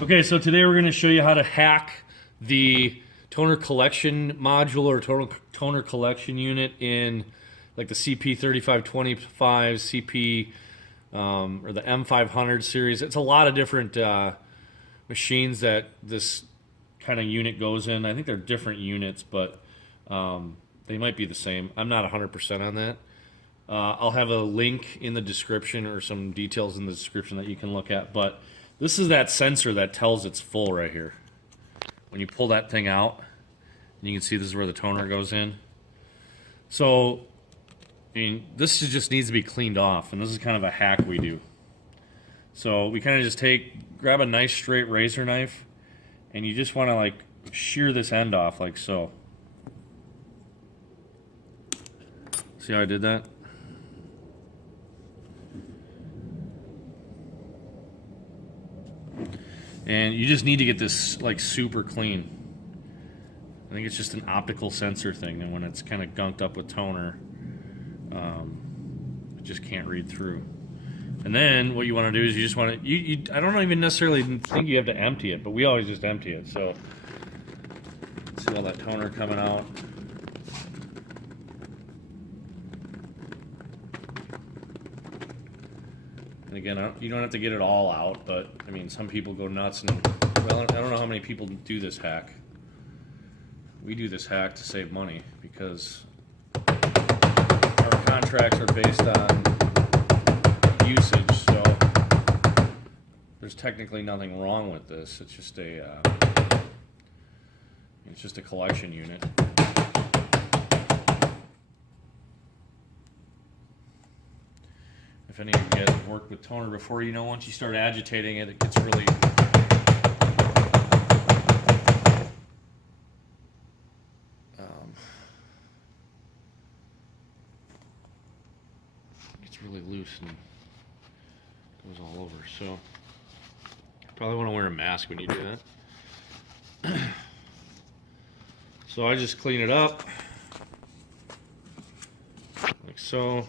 Okay, so today we're going to show you how to hack the toner collection module or toner collection unit in like the CP3525, CP or the M500 series. It's a lot of different machines that this kind of unit goes in. I think they're different units, but they might be the same. I'm not 100% on that. I'll have a link in the description or some details in the description that you can look at, but this is that sensor that tells it's full right here. When you pull that thing out, you can see this is where the toner goes in. So, I mean, this just needs to be cleaned off, and this is kind of a hack we do. So we kind of just grab a nice straight razor knife, and you just want to like shear this end off like so. See how I did that? And you just need to get this like super clean. I think it's just an optical sensor thing, and when it's kind of gunked up with toner, it just can't read through. And then what you want to do is you just want to, I don't even necessarily think you have to empty it, but we always just empty it. So see all that toner coming out. And again, you don't have to get it all out, but I mean, some people go nuts, and well, I don't know how many people do this hack. We do this hack to save money because our contracts are based on usage, so there's technically nothing wrong with this. It's just a collection unit. If any of you guys have worked with toner before, you know once you start agitating it, it gets really loose and goes all over. So you probably want to wear a mask when you do that. So I just clean it up like so.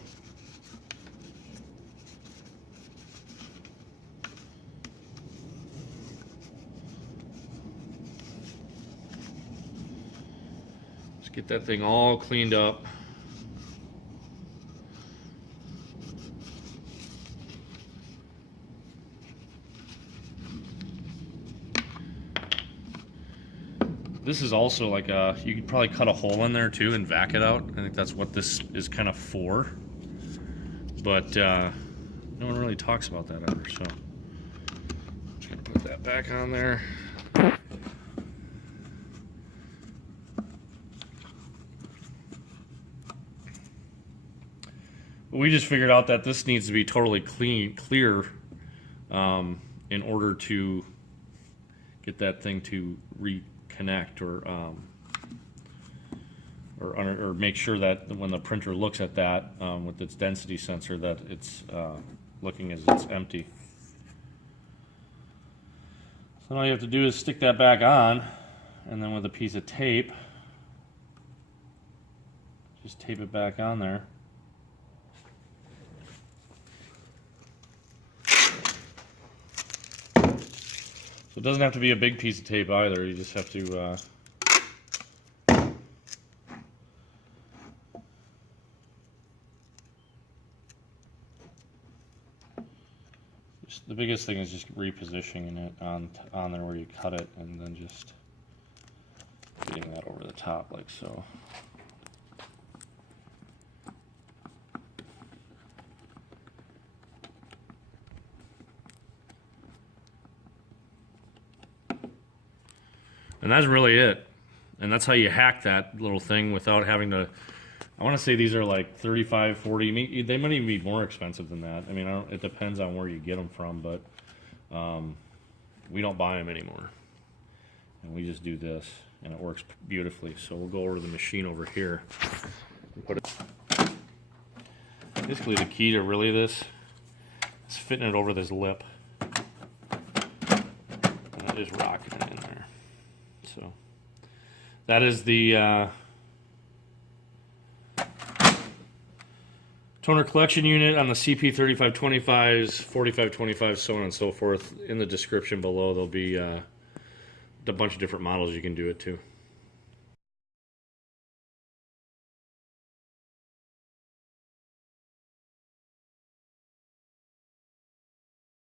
Get that thing all cleaned up. This is also like you could probably cut a hole in there too and vac it out. I think that's what this is kind of for. But no one really talks about that ever, so I'm just gonna put that back on there. We just figured out that this needs to be totally clear in order to get that thing to reconnect or make sure that when the printer looks at that with its density sensor that it's looking as it's empty. So all you have to do is stick that back on, and then with a piece of tape, just tape it back on there. So it doesn't have to be a big piece of tape either. You just have to the biggest thing is just repositioning it on there where you cut it, and then just getting that over the top like so. And that's really it. And that's how you hack that little thing without having to, I want to say these are like 35, 40, they might even be more expensive than that. I mean, it depends on where you get them from, but we don't buy them anymore. And we just do this, and it works beautifully. So we'll go over to the machine over here and put it. Basically the key to really this is fitting it over this lip. And just rocking it in there. So that is the toner collection unit on the CP3525s, 4525, so on and so forth. In the description below, there'll be a bunch of different models you can do it to.